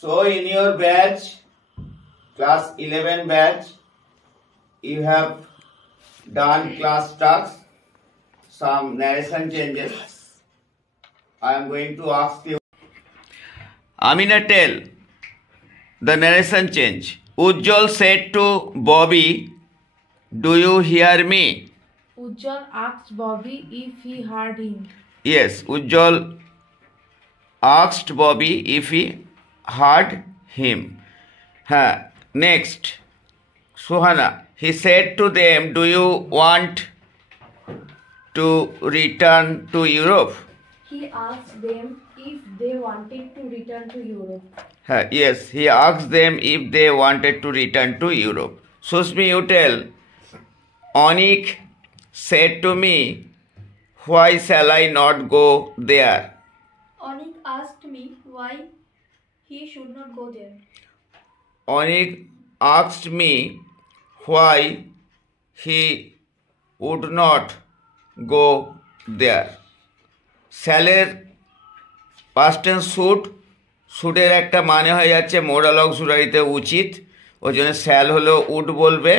So in your batch, class 11 batch, you have done class tasks, some narration changes. I am going to ask you. Amina, tell the narration change. Ujjwal said to Bobby, "Do you hear me?" Ujjwal asked Bobby if he heard him. Yes, Ujjwal asked Bobby if he heard him. Next, Suhana. He said to them, "Do you want to return to Europe?" He asked them if they wanted to return to Europe. Yes, he asked them if they wanted to return to Europe. Susmi, you tell. Onik said to me, "Why shall I not go there?" Onik asked me why he should not go there. Onik asked me why he would not go there. Shall-এর past tense should, should-এর একটা মানে হয়ে যাচ্ছে moral অক্সিলারিতে উচিত, ওই জন্য shall হলো would বলবে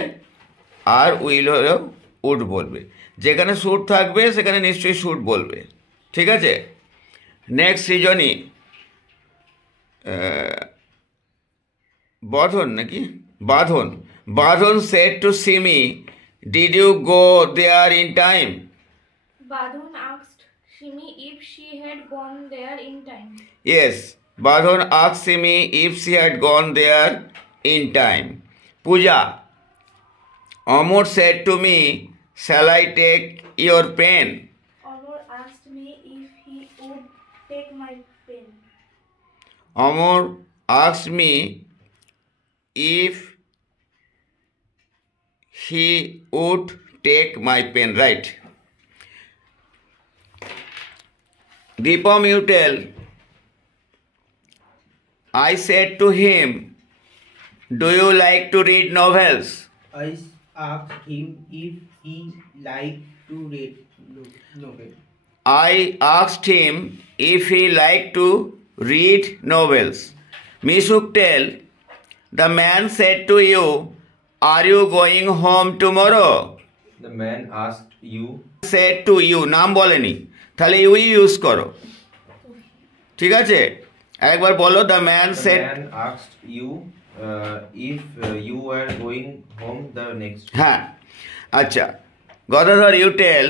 আর will হলো উড বলবে। যেখানে শুড থাকবে সেখানে নিশ্চয়ই শুড বলবে, ঠিক আছে। নেক্সট সৃজনী বাঁধন নাকি বাঁধন। বাঁধন said to Simi, "Did you go there in time?" Badhon asked Shimi if she had gone there in time. Yes, Badhon asked Simi if she had gone there in time. Pooja, Amor said to me, "Shall I take your pen?" Amor asked me if he would take my pen. Amor asked me if he would take my pen, right? Deepam, you tell. I said to him, "Do you like to read novels?" I asked him if he liked to read novels. I asked him if he liked to read novels. Mishuk, tell. The man said to you, "Are you going home tomorrow?" The man asked you. Said to you, নাম বলেনি, তাহলে UE use করো, ঠিক আছে। একবার বলো, the man said. The man asked you if you were going home the next day. হ্যাঁ, আচ্ছা। Gadadhar, you tell.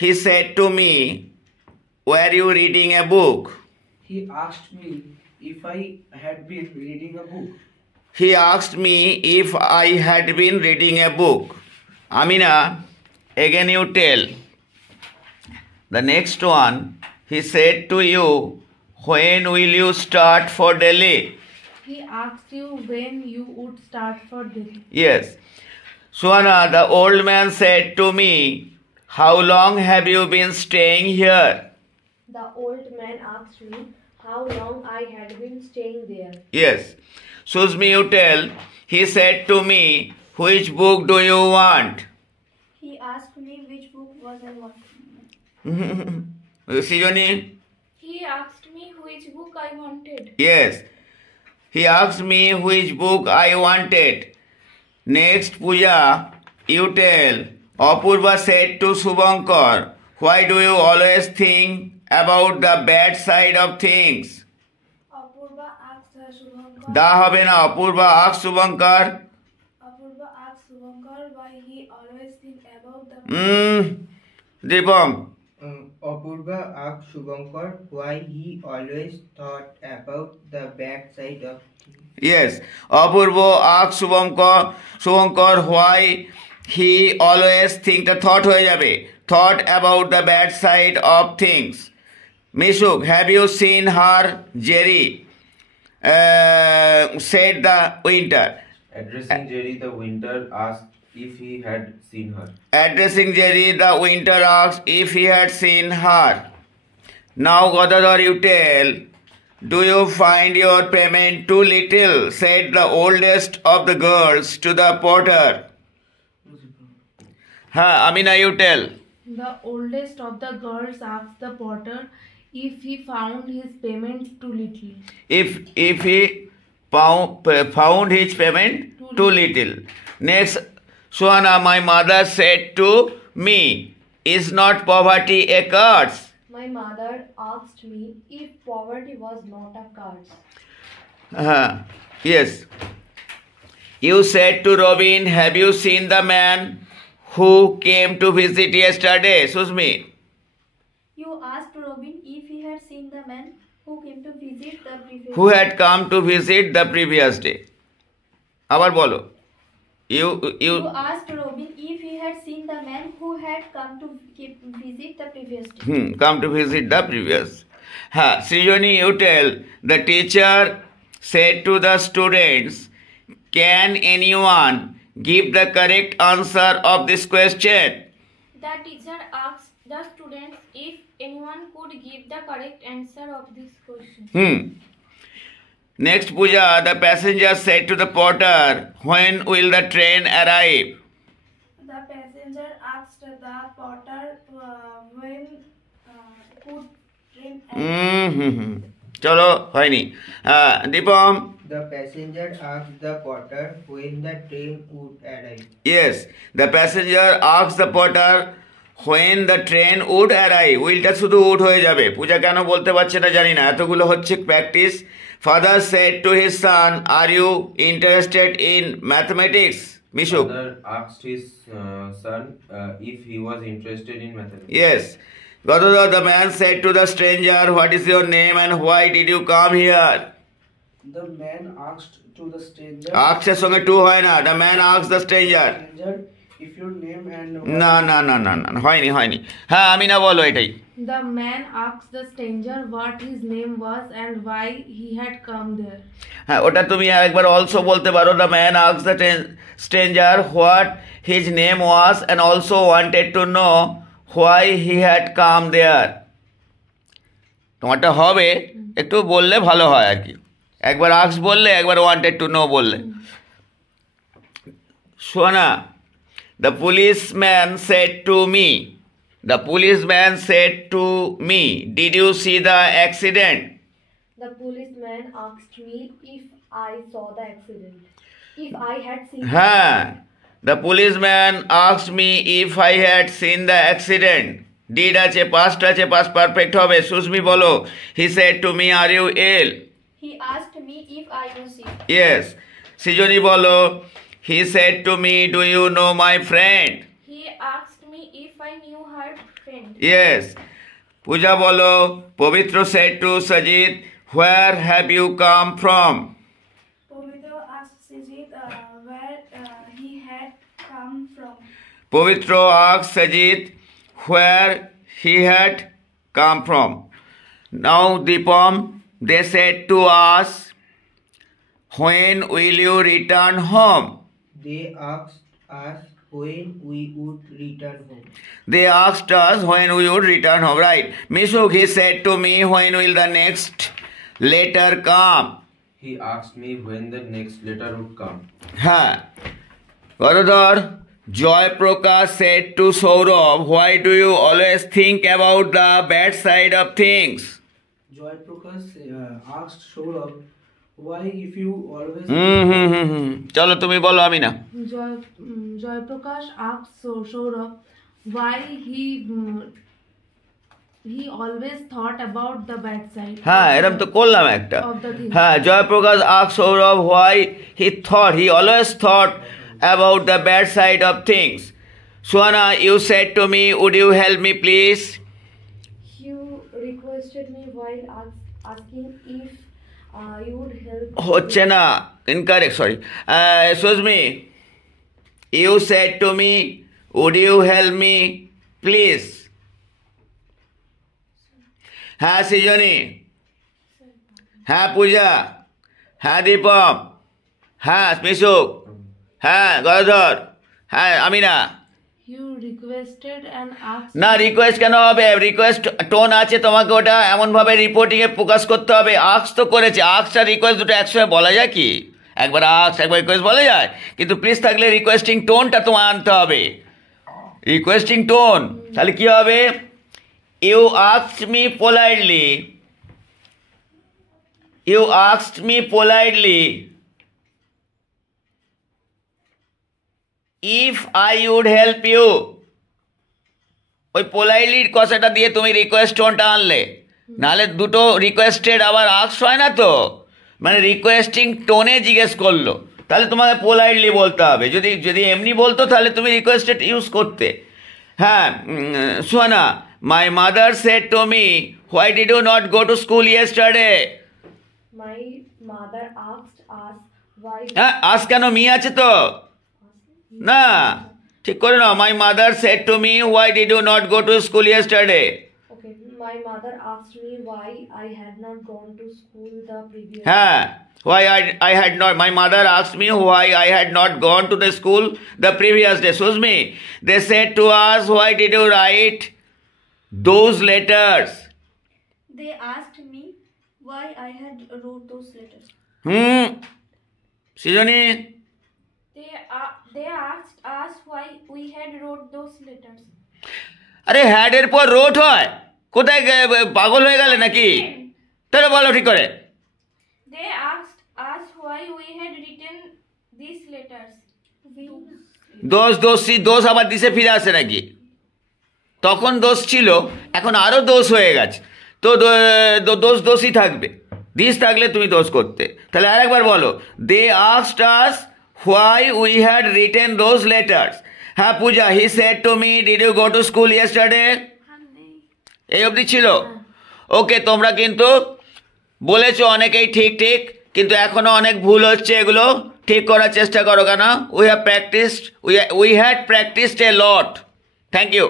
He said to me, "Were you reading a book?" He asked me if I had been reading a book. He asked me if I had been reading a book. Amina, again you tell. The next one, he said to you, "When will you start for Delhi?" He asked you when you would start for Delhi. Yes. Suhana, the old man said to me, "How long have you been staying here?" The old man asked me how long I had been staying there. Yes. Susmi, you tell. He said to me, "Which book do you want?" He asked me which book was I wanted. Srijani? He asked me which book I wanted. Yes. He asked me which book I wanted. Next, Pooja, you tell. Apurva said to Subhankar, "Why do you always think about the bad side of things?" Apurva asked Subhankar. Da হবে না, Apurva asked Subhankar. Apurva asked Subhankar why he always think about the. Deepam. Apurva asked Shubhankar why he always thought about the bad side of things. Yes. Apurva asked Subhankar why he always think the thought হয়ে যাবে, thought about the bad side of things. Mishuk, have you seen her, Jerry? Said the winter. Addressing Jerry, the winter asked if he had seen her. Addressing Jerry, the winter asked if he had seen her. Now, Godadhar, you tell. "Do you find your payment too little?" said the oldest of the girls to the porter. Amina, you tell. The oldest of the girls asked the porter if he found his payment too little. If he found his payment too little. Next, Suhana, my mother said to me, is not poverty a curse? My mother asked me if poverty was not a curse. Yes. You said to Robin, have you seen the man who came to visit yesterday? Susmi. You asked Robin if he had seen the man who came to visit the previous Who had come to visit the previous day. আবার বলো. You asked Robin if he had seen the man who had come to visit the previous day. Come to visit the previous. Srijoni, you tell, the teacher said to the students, can anyone give the correct answer of this question? The teacher asked the students if anyone could give the correct answer of this question. Next, Pooja, the passenger said to the porter, when will the train arrive? The passenger asked the porter when could train arrive. Chalo, হয়নি. Deepam. The passenger asked the porter when the train would arrive. Yes, the passenger asked the porter when the train would arrive. উইলটা শুধু would হয়ে যাবে। পূজা কেন বলতে পারছে না জানি না, এতগুলো হচ্ছে practice. Father said to his son, are you interested in mathematics? Mishuk. Father asked his son if he was interested in mathematics. Yes. Gadadhar, the man said to the stranger, what is your name and why did you come here? The man asked to the stranger. Asked এর সঙ্গে two হয় না। The man asked the stranger. Stranger, if your name and না হয়নি। হ্যাঁ আমি না বলো এটাই। The man asked the stranger what his name was and why he had come there. হ্যাঁ ওটা তুমি একবার অলসো বলতে পারো। The man asked the stranger what his name was and also wanted to know why he had come there. তোমারটা হবে একটু বললে ভালো হয় আর কি। একবার আক্স বললে একবার ওয়ান্টেড টু নো বললে। শোনা, the policeman said to me, did you see the accident? The policeman asked me if I saw the accident. If I had seen the policeman asked me if I had seen the accident. Did আছে past আছে past perfect হবে। সুস্মি বলো, he said to me, are you ill? He asked me if I was sick. Yes. Srijoni bolo, he said to me, do you know my friend? He asked me if I knew her friend. Yes. Pooja bolo, Povitra said to Sajid, where have you come from? Povitra asked Sajid where he had come from. Povitra asked Sajid where he had come from. Now Deepam, they said to us, when will you return home? They asked us when we would return home. They asked us when we would return home, right? Mishuk, he said to me, when will the next letter come? He asked me when the next letter would come. Gadadhar, Joy Prakash said to Saurabh, why do you always think about the bad side of things? Joy Prakash asked Saurabh, why if you always চলো তুমি বলো আমি না। Joy Prakash asked Saurabh why he always thought about the bad side. এরকম তো করলাম একটা। Joy Prakash asked Saurabh why he always thought about the bad side of things. Suhana, you said to me, would you help me please? You requested me while asking if you would help. হচ্ছে না, incorrect, sorry. Susmi, you said to me, would you help me please? হ্যাঁ সৃজনী, হ্যাঁ পূজা, হ্যাঁ দীপম, হ্যাঁ মিশুক, হ্যাঁ গদাধর, হ্যাঁ আমি না। You requested and asked. না রিকোয়েস্ট কেন হবে? রিকোয়েস্ট টোন আছে, তোমাকে ওটা এমনভাবে রিপোর্টিংয়ে প্রকাশ করতে হবে। আক্স তো করেছে, আক্স আর রিকোয়েস্ট দুটো একসঙ্গে বলা যায় কি? একবার আক্স একবার রিকোয়েস্ট বলা যায়, কিন্তু প্লিজ থাকলে রিকোয়েস্টিং টোনটা তোমার আনতে হবে। রিকোয়েস্টিং টোন, তাহলে কি হবে? You asked me politely. You asked me politely if I would help you. ওই পোলাইটলির কথাটা দিয়ে তুমি রিকোয়েস্ট টোনটা আনলে, নাহলে দুটো রিকোয়েস্টেড আবার আস্ক হয় না তো, মানে রিকোয়েস্টিং টোনে জিজ্ঞেস করলো, তাহলে তোমাকে পোলাইটলি বলতে হবে। যদি যদি এমনি বলতো তাহলে তুমি রিকোয়েস্টেড ইউজ করতে। হ্যাঁ, শোনা, my mother said to me, why did you not go to school yesterday? My mother asked us why. হ্যাঁ, আজ কেন মি আছে তো না, ঠিক করে নাও। My mother said to me, why did you not go to school yesterday? Okay, my mother asked me why I had not gone to school the previous. হ্যাঁ, why I had not, my mother asked me why I had not gone to the school the previous day. Susmi, they said to us, why did you write those letters? They asked me why I had wrote those letters. Srijani? They asked us why we had wrote those letters. আরে had এর পর রোট হয়? কোথায় পাগল হয়ে গেলে নাকি? তাহলে বলো ঠিক করে। They asked us why we had written these letters. দোষ আবার দিশে ফিরে আসে নাকি? তখন দোষ ছিল, এখন আরো দোষ হয়ে গেছে, তো দোষই থাকবে। দিস থাকলে তুমি দোষ করতে। তাহলে আরেকবার বলো, they asked us why we had written those letters. হ্যাঁ Puja, he said to me, did you go to school yesterday? এই অবধি ছিল। ওকে, তোমরা কিন্তু বলেছো অনেকেই ঠিক ঠিক, কিন্তু এখনো অনেক ভুল হচ্ছে, এগুলো ঠিক করার চেষ্টা করো। কেন? We had practised a lot. Thank you.